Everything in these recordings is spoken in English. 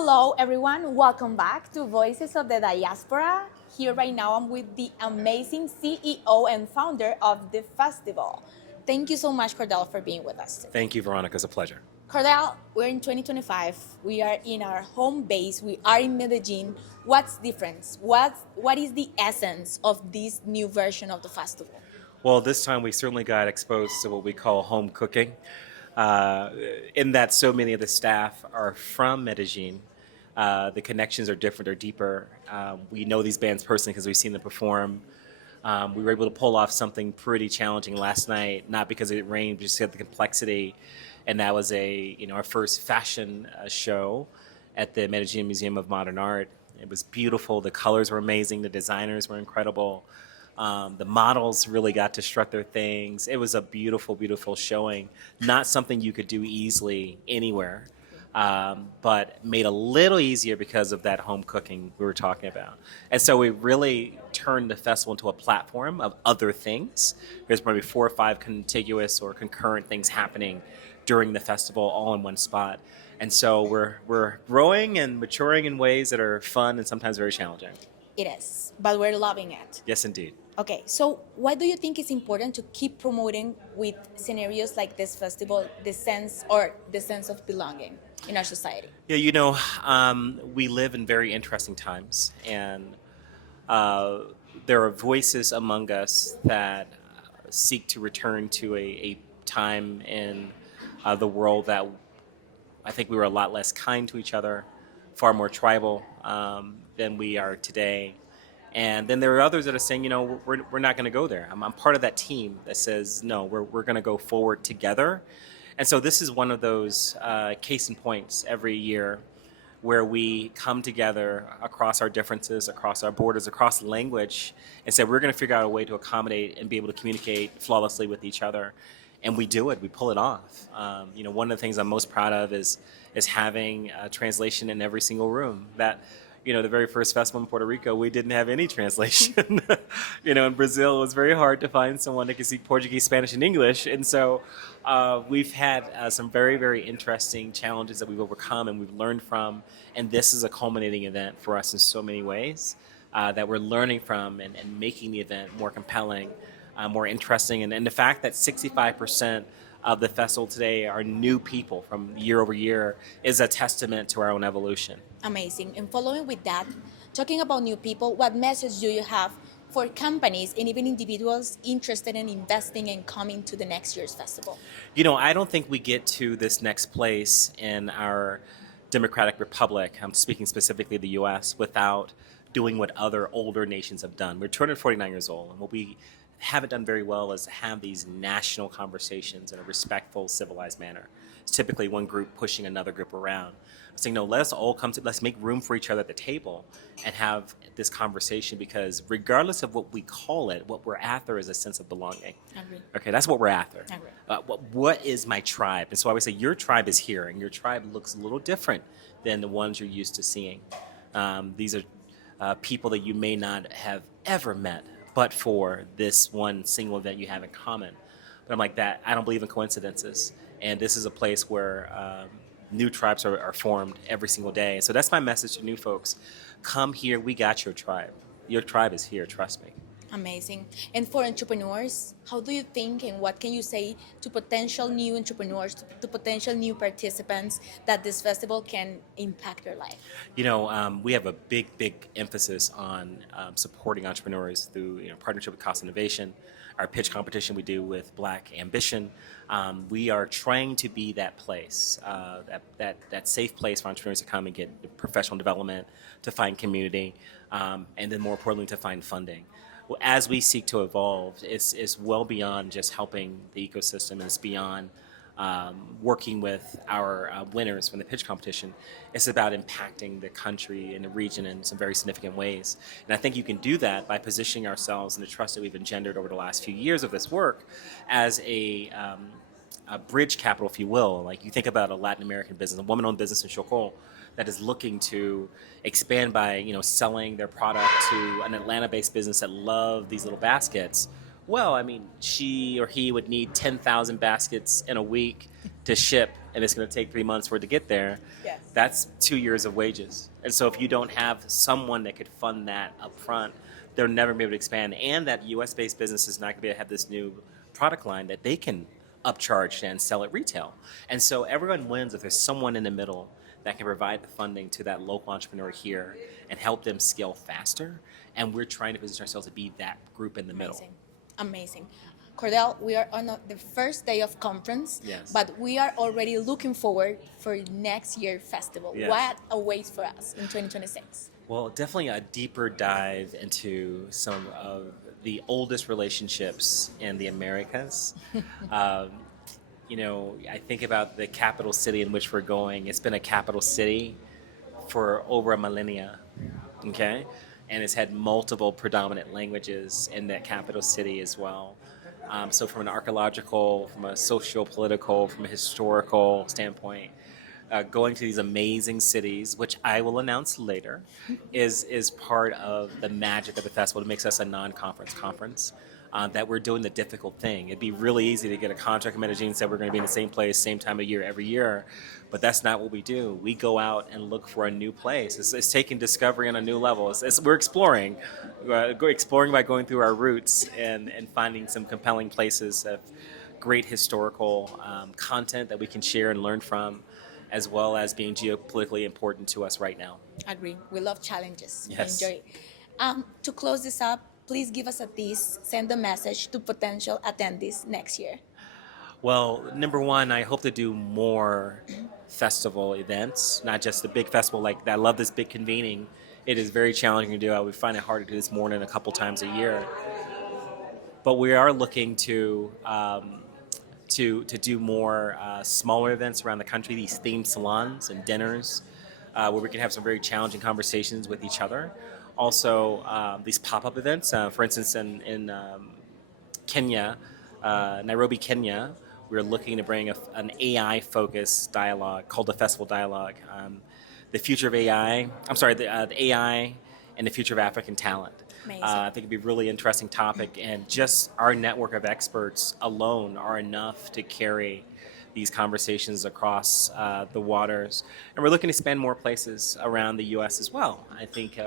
Hello, everyone. Welcome back to Voices of the Diaspora. Here right now, I'm with the amazing CEO and founder of the festival. Thank you so much, Cordell, for being with us today. Thank you, Veronica. It's a pleasure. Cordell, we're in 2025. We are in our home base. We are in Medellín. What's different? What is the essence of this new version of the festival? Well, this time we certainly got exposed to what we call home cooking, in that so many of the staff are from Medellín. The connections are different or deeper. We know these bands personally because we've seen them perform. We were able to pull off something pretty challenging last night, not because it rained, but just because of the complexity. And that was our first fashion show at the Medellín Museum of Modern Art. It was beautiful. The colors were amazing. The designers were incredible. The models really got to strut their things. It was a beautiful, beautiful showing. Not something you could do easily anywhere, but made a little easier because of that home cooking we were talking about. And so we really turned the festival into a platform of other things. There's probably 4 or 5 contiguous or concurrent things happening during the festival all in one spot. And so we're growing and maturing in ways that are fun and sometimes very challenging. It is, but we're loving it. Yes, indeed. Okay, so why do you think it's important to keep promoting with scenarios like this festival the sense of belonging in our society? Yeah, we live in very interesting times, and there are voices among us that seek to return to a time in the world that I think we were a lot less kind to each other, far more tribal than we are today. And then there are others that are saying, we're not going to go there. I'm part of that team that says, no, we're going to go forward together. And so this is one of those case in points every year where we come together across our differences, across our borders, across language, and say we're going to figure out a way to accommodate and be able to communicate flawlessly with each other. And we do it. We pull it off. One of the things I'm most proud of is having a translation in every single room. That, the very first festival in Puerto Rico, we didn't have any translation. In Brazil, it was very hard to find someone that could speak Portuguese, Spanish, and English. And so we've had some very, very interesting challenges that we've overcome and we've learned from. And this is a culminating event for us in so many ways that we're learning from and making the event more compelling, more interesting. And the fact that 65% of the festival today are new people from year over year is a testament to our own evolution. Amazing. And following with that, talking about new people, what message do you have for companies and even individuals interested in investing and coming to the next year's festival? I don't think we get to this next place in our democratic republic, I'm speaking specifically of the U.S., without doing what other older nations have done. We're 249 years old, and what we haven't done very well is have these national conversations in a respectful, civilized manner. It's typically one group pushing another group around. Saying, no, let us all let's make room for each other at the table and have this conversation, because regardless of what we call it, what we're after is a sense of belonging. Agree. Okay, that's what we're after. Agree. What is my tribe? And so I always say your tribe is here, and your tribe looks a little different than the ones you're used to seeing. These are people that you may not have ever met, but for this one single event you have in common. But I'm like that. I don't believe in coincidences. And this is a place where new tribes are formed every single day. And so that's my message to new folks. Come here. We got your tribe. Your tribe is here. Trust me. Amazing. And for entrepreneurs, how do you think and what can you say to potential new entrepreneurs, to potential new participants that this festival can impact their life? We have a big emphasis on supporting entrepreneurs through partnership with Cost Innovation, our pitch competition we do with Black Ambition. We are trying to be that place, that safe place for entrepreneurs to come and get professional development, to find community, and then more importantly, to find funding. As we seek to evolve, it's well beyond just helping the ecosystem. It's beyond working with our winners from the pitch competition. It's about impacting the country and the region in some very significant ways. And I think you can do that by positioning ourselves in the trust that we've engendered over the last few years of this work as a bridge capital, if you will. Like you think about a Latin American business, a woman-owned business in Chocó that is looking to expand by selling their product to an Atlanta-based business that love these little baskets. Well, I mean, she or he would need 10,000 baskets in a week to ship, and it's going to take 3 months for it to get there. Yes. That's 2 years of wages. And so if you don't have someone that could fund that up front, they'll never be able to expand. And that US-based business is not going to be able to have this new product line that they can upcharge and sell at retail. And so everyone wins if there's someone in the middle that can provide the funding to that local entrepreneur here and help them scale faster. And we're trying to position ourselves to be that group in the middle. Amazing. Amazing. Cordell, we are on the first day of conference, Yes. but we are already looking forward for next year festival. Yes. What awaits for us in 2026? Well, definitely a deeper dive into some of the oldest relationships in the Americas. I think about the capital city in which we're going. It's been a capital city for over a millennia, okay? And it's had multiple predominant languages in that capital city as well. So from an archaeological, from a socio-political, from a historical standpoint, going to these amazing cities, which I will announce later, is part of the magic of the festival. It makes us a non-conference conference. That we're doing the difficult thing. It'd be really easy to get a contract in Medellín and say we're going to be in the same place, same time of year, every year, but that's not what we do. We go out and look for a new place. It's taking discovery on a new level. We're exploring by going through our roots and finding some compelling places of great historical content that we can share and learn from, as well as being geopolitically important to us right now. Agree. We love challenges. Yes. Enjoy. To close this up, please give us a tease, send a message to potential attendees next year. Well, number one, I hope to do more festival events, not just the big festival like that. I love this big convening. It is very challenging to do. I would find it hard to do this more than a couple times a year. But we are looking to do more smaller events around the country, these themed salons and dinners, where we can have some very challenging conversations with each other. Also, these pop-up events, for instance, in Kenya, Nairobi, Kenya, we're looking to bring an AI-focused dialogue called the Festival Dialogue. The future of AI, the AI and the future of African talent. Amazing. I think it'd be a really interesting topic, and just our network of experts alone are enough to carry these conversations across the waters. And we're looking to expand more places around the U.S. as well. I think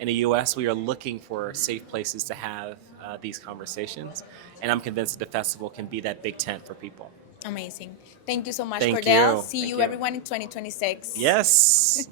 in the U.S., we are looking for safe places to have these conversations, and I'm convinced that the festival can be that big tent for people. Amazing. Thank you so much, Thank Cordell. you. See Thank you, you. everyone, in 2026. Yes.